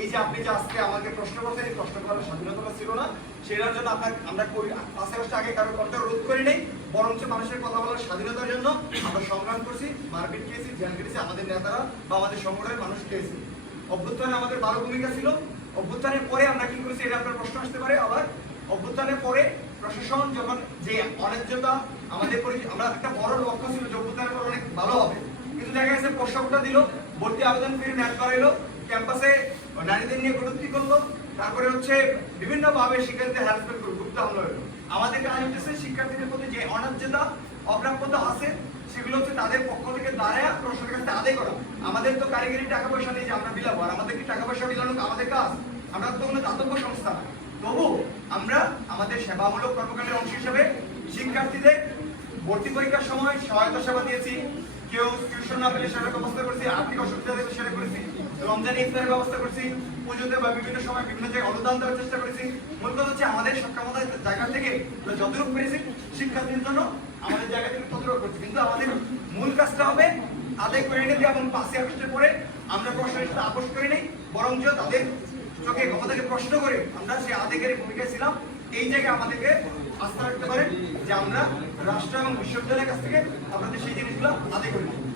এই যে আপনি যে আজকে আমাকে প্রশ্ন করছেন, এই প্রশ্ন করার স্বাধীনতা ছিল না। সেটার জন্য আপনার আমরা আগস্ট আগে কারও কণ্ঠ রোধ করি নাই, বরঞ্চ মানুষের কথা বলার স্বাধীনতার জন্য আমরা সংগ্রাম করছি, মারপিট খেয়েছি, জেল কেটেছি আমাদের নেতারা বা আমাদের সংগঠনের মানুষ খেয়েছি। অভ্যুত্থানে আমাদের ভালো ভূমিকা ছিল। অভ্যুত্থানের পরে আমরা কি করেছি, এটা আপনার প্রশ্ন আসতে পারে আবার। অভ্যুত্থানের পরে প্রশাসন যখন যে অন্যায্যতা আমাদের আমরা একটা বড় লক্ষ্য ছিল, যে অভ্যুত্থানের পর অনেক ভালো হবে। কিন্তু দেখা গেছে, প্রস্তাবটা দিল, ভর্তি আবেদন ফিরে ম্যাচ করাইলো ক্যাম্পাসে নারীদের নিয়ে কটূক্তি করল, তারপরে হচ্ছে বিভিন্ন ভাবে শিক্ষার্থীদের হ্যারাসমেন্ট করল গুপ্ত হামলা হলো। আমাদের কাজ হচ্ছে শিক্ষার্থীদের প্রতি যে অন্যায্যতা অপ্রাপ্যতা আছে, সেগুলো হচ্ছে তাদের পক্ষ থেকে দাঁড়ায় প্রশাসনের কাছে আদায় করা। আমাদের তো কারিগরি টাকা পয়সা নেই যে আমরা বিলাবো, আর আমাদের কি টাকা পয়সা বিলানো আমাদের কাজ? আমরা তো কোনো দাতব্য সংস্থা। তবু আমরা আমাদের সেবামূলক কর্মকাণ্ডের অংশ হিসেবে শিক্ষার্থীদের ভর্তি পরীক্ষার সময় সহায়তা সেবা দিয়েছি। কেউ টিউশন না পেলে সেটা ব্যবস্থা করেছি, আর্থিক অসুবিধা সেটা করেছি। রমজান ইফতারের ব্যবস্থা করেছি, পুজোতে বা বিভিন্ন সময় বিভিন্ন জায়গায় অনুদান দেওয়ার চেষ্টা করেছি। মূল কথা হচ্ছে আমাদের সক্ষমতার জায়গা থেকে আমরা যতটুকু পেরেছি শিক্ষার্থীর জন্য আমাদের জায়গা থেকে ততটুকু করছি কিন্তু আমাদের মূল কাজটা হবে আদায় করে নিতে এবং পাশে আগস্টের পরে আমরা প্রশ্নের সাথে আপোষ করে নেই, বরঞ্চ তাদের চোখে আমাদেরকে প্রশ্ন করে আমরা সেই আবেগের ভূমিকায় ছিলাম। এই জায়গায় আমাদেরকে আস্থা রাখতে পারেন যে আমরা রাষ্ট্র এবং বিশ্ববিদ্যালয়ের কাছ থেকে আপনাদের সেই জিনিসগুলো আদায় করে একটা